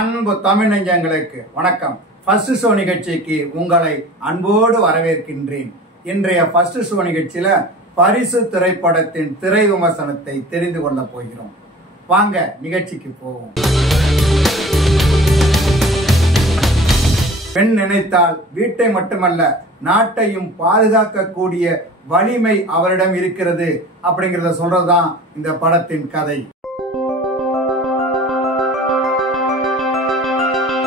அன்பு தமிழ் நெஞ்சங்களுக்கு வணக்கம். ஃபர்ஸ்ட் ஷோ நிகழ்ச்சிக்கு உங்களை அன்போடு வரவேற்கின்றேன். இன்றைய ஃபர்ஸ்ட் ஷோ நிகழ்ச்சியில பரிசு திரைப்படத்தின் திரை விமர்சனத்தை தெரிந்து கொள்ள போகிறோம். வாங்க நிகழ்ச்சிக்கு போவோம். பெண் நினைத்தால் வீட்டை மட்டுமல்ல நாட்டையும் பாதுகாக்கக்கூடிய வலிமை அவரிடம் இருக்கிறது அப்படிங்கறத சொல்றதுதான் இந்த படத்தின் கதை.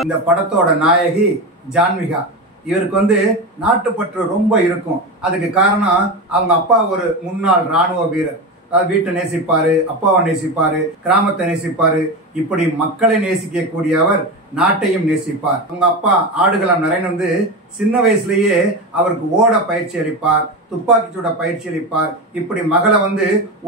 இந்த படத்தோட நாயகி ஜான்விகா. இவருக்கு நாட்டுப்பற்று ரொம்ப இருக்கும். அதுக்கு காரணம் அவங்க அப்பா ஒரு முன்னாள் ராணுவ வீரர். அதாவது வீட்டை நேசிப்பாரு, அப்பாவை நேசிப்பாரு, கிராமத்தை நேசிப்பாரு. இப்படி மக்களை நேசிக்கக்கூடிய அவர் நாட்டையும் நேசிப்பார். அவங்க அப்பா ஆடுகளம் நிறைய சின்ன வயசுலயே அவருக்கு ஓட பயிற்சி அளிப்பார், துப்பாக்கி சூட பயிற்சி அளிப்பார். இப்படி மகளை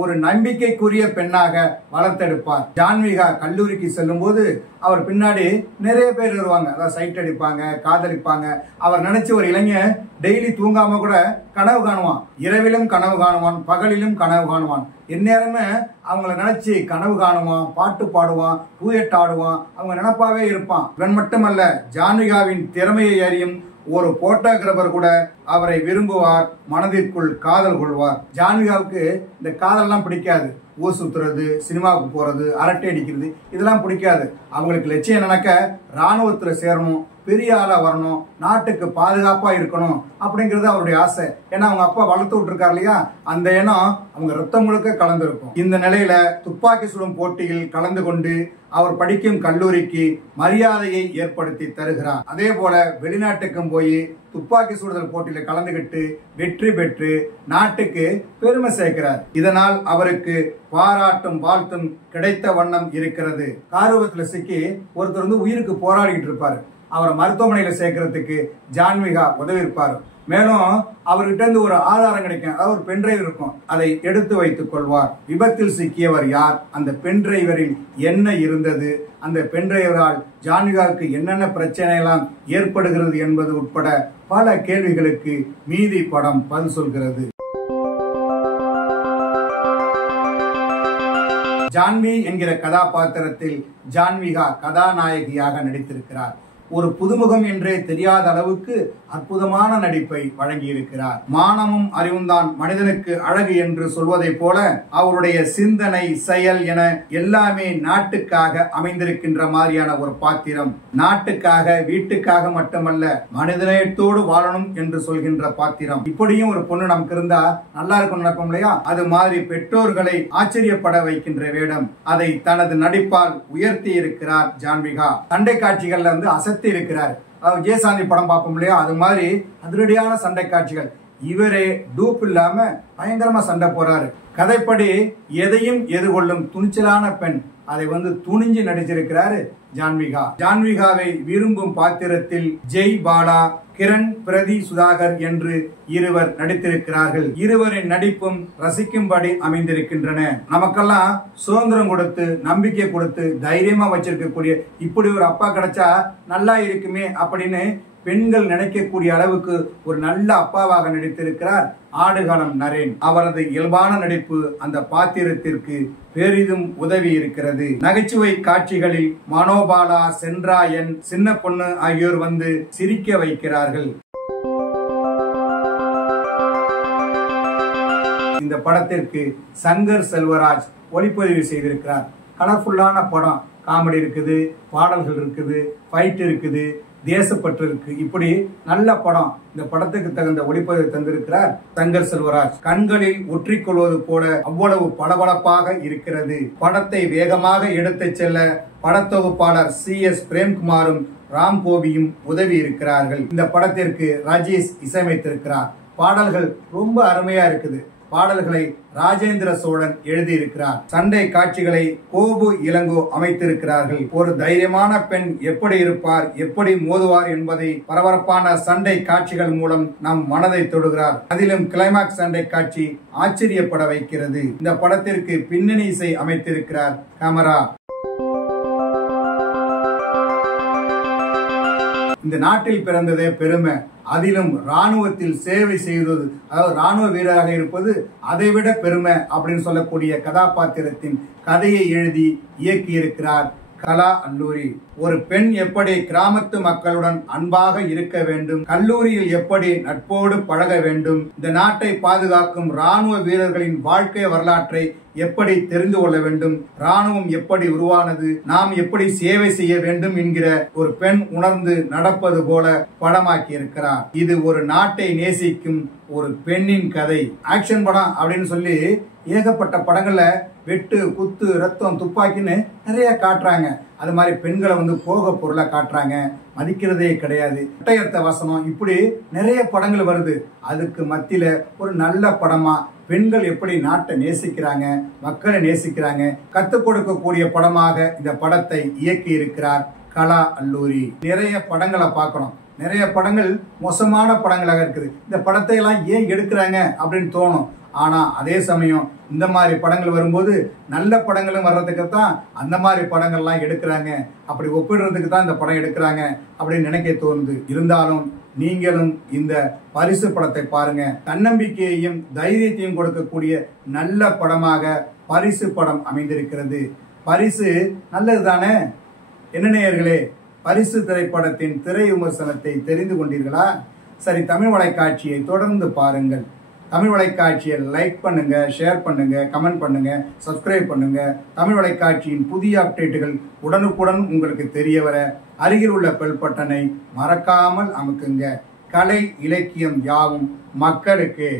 ஒரு நம்பிக்கைக்குரிய பெண்ணாக வளர்த்தெடுப்பார். ஜான்விகா கல்லூரிக்கு செல்லும் போது அவர் பின்னாடி நிறைய பேர் வருவாங்க. அதாவது சைட் அடிப்பாங்க, காதலிப்பாங்க. அவர் நினைச்ச ஒரு இளைஞன் டெய்லி தூங்காம கூட கனவு காணுவான். இரவிலும் கனவு காணுவான், பகலிலும் கனவு காணுவான். எந்நேரமே அவங்கள நினைச்சு கனவு காணுவான், பாட்டு பாடுவான், டூயட் ஆடுவான். அவங்க நினைப்பாவே இருப்பான். இவன் மட்டுமல்ல, ஜான்விகாவின் திறமையை அறியும் ஒரு போட்டோகிராபர் கூட அவரை விரும்புவார், மனதிற்குள் காதல் கொள்வார். ஜான்விகாவுக்கு இந்த காதல்லாம் பிடிக்காது. ஊர் சுத்துறது, சினிமாவுக்கு போறது, அரட்டை அடிக்கிறது இதெல்லாம் பிடிக்காது. அவங்களுக்கு லட்சியம் என்னன்னாக்க ராணுவத்துல சேரணும், பெரிய ஆளா வரணும், நாட்டுக்கு பாதுகாப்பா இருக்கணும் அப்படிங்கிறது அவருடைய ஆசை. ஏன்னா அவங்க அப்பா வளர்த்து விட்டுருக்காரு இல்லையா, அந்த எண்ணம் அவங்க ரத்தம் முழுக்க கலந்துருக்கும். இந்த நிலையில துப்பாக்கி சுடும் போட்டியில் கலந்து கொண்டு அவர் படிக்கும் கல்லூரிக்கு மரியாதையை ஏற்படுத்தி தருகிறார். அதே போல வெளிநாட்டுக்கும் போய் துப்பாக்கி சுடுதல் போட்டியில கலந்துகிட்டு வெற்றி பெற்று நாட்டுக்கு பெருமை சேர்க்கிறார். இதனால் அவருக்கு பாராட்டும் வாழ்த்தும் கிடைத்த வண்ணம் இருக்கிறது. காரூபத்துல சிக்கி ஒருத்தர் உயிருக்கு போராடிட்டு இருப்பாரு. அவரை மருத்துவமனையில சேர்க்கறதுக்கு ஜான்விகா உதவி இருப்பாரு. மேலும் அவர்கிட்ட ஒரு ஆதாரம் கிடைக்கும். அதாவது ஒரு பென்டிரைவ் இருக்கும். அதை எடுத்து வைத்துக் கொள்வார். விபத்தில் சிக்கியவர் யார், அந்த பென்டிரைவரில் என்ன இருந்தது, அந்த பென்டிரைவரால் ஜான்விகாவுக்கு என்னென்ன பிரச்சனை எல்லாம் ஏற்படுகிறது என்பது உட்பட பல கேள்விகளுக்கு மீதி படம் பதில் சொல்கிறது. ஜான்வி என்கிற கதாபாத்திரத்தில் ஜான்விகா கதாநாயகியாக நடித்திருக்கிறார். ஒரு புதுமுகம் என்றே தெரியாத அளவுக்கு அற்புதமான நடிப்பை வழங்கியிருக்கிறார். மானமும் அறிவும் தான் மனிதனுக்கு அழகு என்று சொல்வதை போல அவருடைய சிந்தனை, செயல் என எல்லாமே நாட்டுக்காக அமைந்திருக்கின்ற மாதிரியான ஒரு பாத்திரம். நாட்டுக்காக, வீட்டுக்காக மட்டுமல்ல, மனிதநேயத்தோடு வாழணும் என்று சொல்கின்ற பாத்திரம். இப்படியும் ஒரு பொண்ணு நமக்கு இருந்தா நல்லா இருக்கும் நினைப்போம் இல்லையா, அது மாதிரி பெற்றோர்களை ஆச்சரியப்பட வைக்கின்ற வேடம். அதை தனது நடிப்பால் உயர்த்தி இருக்கிறார் ஜான்விகா. சண்டை காட்சிகள்ல அசத்தி இருக்கிறார். விஜயசாந்தி படம் பார்ப்போம் இல்லையா, அது மாதிரி அதிரடியான சண்டை காட்சிகள். இவரே டூப் இல்லாம பயங்கரமா சண்டை போறாரு. கதைப்படி எதையும் எதிர்கொள்ளும் துணிச்சலான பெண். அதை துணிஞ்சு நடிச்சிருக்கிறாரு ஜான்விகா. ஜான்விகாவை விரும்பும் பாத்திரத்தில் ஜெய் பாலா, கிரண் பிரதி சுதாகர் என்று இருவர் நடித்திருக்கிறார்கள். இருவரின் நடிப்பும் ரசிக்கும்படி அமைந்திருக்கின்றன. நமக்கெல்லாம் சுதந்திரம் கொடுத்து, நம்பிக்கை கொடுத்து, தைரியமா வச்சிருக்கக்கூடிய இப்படி ஒரு அப்பா கிடைச்சா நல்லா இருக்குமே அப்படின்னு பெண்கள் நினைக்கக்கூடிய அளவுக்கு ஒரு நல்ல அப்பாவாக நடித்திருக்கிறார் ஆடுகளம் நரேன். அவரது இயல்பான நடிப்பு அந்த பாத்திரத்திற்கு பெரிதும் உதவி இருக்கிறது. நகைச்சுவை காட்சிகளில் மனோபாலா, சென்ராயன், சின்ன பொண்ணு ஆகியோர் சிரிக்க வைக்கிறார்கள். இந்த படத்திற்கு சங்கர் செல்வராஜ் ஒளிப்பதிவு செய்திருக்கிறார். கலர்ஃபுல்லான படம். காமெடி இருக்குது, பாடல்கள் இருக்குது, ஃபைட் இருக்குது, தேசப்பற்று இருக்கு. இப்படி நல்ல படம். இந்த படத்துக்கு தகுந்த ஒளிப்பதிவு தந்திருக்கிறார் சங்கர் செல்வராஜ். கண்களில் ஒற்றிக்கொள்வது போல அவ்வளவு பளபளப்பாக இருக்கிறது. படத்தை வேகமாக எடுத்துச் செல்ல படத்தொகுப்பாளர் CS பிரேம்குமாரும் ராம்கோவியும் உதவி இருக்கிறார்கள். இந்த படத்திற்கு ராஜேஷ் இசையமைத்திருக்கிறார். பாடல்கள் ரொம்ப அருமையா இருக்குது. பாடல்களை ராஜேந்திர சோழன் எழுதியிருக்கிறார். சண்டை காட்சிகளை கோபு இளங்கோ அமைத்திருக்கிறார்கள். ஒரு தைரியமான பெண் எப்படி இருப்பார், எப்படி மோதுவார் என்பதை பரபரப்பான சண்டை காட்சிகள் மூலம் நம் மனதை தொடுகிறார். அதிலும் கிளைமாக்ஸ் சண்டை காட்சி ஆச்சரியப்பட வைக்கிறது. இந்த படத்திற்கு பின்னணி இசை அமைத்திருக்கிறார் கேமரா. இந்த நாட்டில் பிறந்ததே பெருமை. அதிலும் ராணுவத்தில் சேவை செய்வது, அதாவது ராணுவ வீரராக இருப்பது அதைவிட பெருமை அப்படின்னு சொல்லக்கூடிய கதாபாத்திரத்தின் கதையை எழுதி இயக்கியிருக்கிறார் கலா கல்லூரி. ஒரு பெண் எப்படி கிராமத்து மக்களுடன் அன்பாக இருக்க வேண்டும், கல்லூரியில் எப்படி நட்போடு பழக வேண்டும், இந்த நாட்டை பாதுகாக்கும் ராணுவ வீரர்களின் வாழ்க்கை வரலாற்றை எப்படி தெரிந்து கொள்ள வேண்டும், ராணுவம் எப்படி உருவானது, நாம் எப்படி சேவை செய்ய வேண்டும் என்கிற ஒரு பெண் உணர்ந்து நடப்பது போல படமாக்கி இருக்கிறார். இது ஒரு நாட்டை நேசிக்கும் ஒரு பெண்ணின் கதை. ஆக்ஷன் படம் அப்படின்னு சொல்லி ஏகப்பட்ட படங்கள்ல வெட்டு குத்து ரத்தம் துப்பாக்கின்னு நிறைய காட்டுறாங்க. அது மாதிரி பெண்களை போக பொருளா காட்டுறாங்க, மதிக்கிறதே கிடையாது. இரட்டையர்த்த வசனம், இப்படி நிறைய படங்கள் வருது. அதுக்கு மத்தியில ஒரு நல்ல படமா பெண்கள் எப்படி நாட்டை நேசிக்கிறாங்க, மக்களை நேசிக்கிறாங்க, கத்துக் கொடுக்கக்கூடிய படமாக இந்த படத்தை இயக்கி இருக்கிறார் கலா கல்லூரி. நிறைய படங்களை பார்க்கணும். நிறைய படங்கள் மோசமான படங்களாக இருக்குது. இந்த படத்தை எல்லாம் ஏன் எடுக்கிறாங்க அப்படின்னு தோணும். ஆனா அதே சமயம் இந்த மாதிரி படங்கள் வரும்போது நல்ல படங்களும் வர்றதுக்கு தான் அந்த மாதிரி படங்கள்லாம் எடுக்கிறாங்க. அப்படி ஒப்பிடுறதுக்கு தான் இந்த படம் எடுக்கிறாங்க அப்படின்னு நினைக்க தோணுது. இருந்தாலும் நீங்களும் இந்த பரிசு படத்தை பாருங்க. தன்னம்பிக்கையையும் தைரியத்தையும் கொடுக்கக்கூடிய நல்ல படமாக பரிசு படம் அமைந்திருக்கிறது. பரிசு நல்லது தானே? என்ன நேயர்களே, பரிசு திரைப்படத்தின் திரை விமர்சனத்தை தெரிந்து கொண்டீர்களா? சரி, தமிழ் வலைக்காட்சியை தொடர்ந்து பாருங்கள். தமிழ் வலைக்காட்சியை லைக் பண்ணுங்க, ஷேர் பண்ணுங்க, கமெண்ட் பண்ணுங்க, சப்ஸ்கிரைப் பண்ணுங்க. தமிழ் வலைக்காட்சியின் புதிய அப்டேட்டுகள் உடனுக்குடன் உங்களுக்கு தெரிய வர அருகில் உள்ள பெல் பட்டனை மறக்காமல் அமுக்குங்க. கலை இலக்கியம் யாவும் மக்களுக்கு.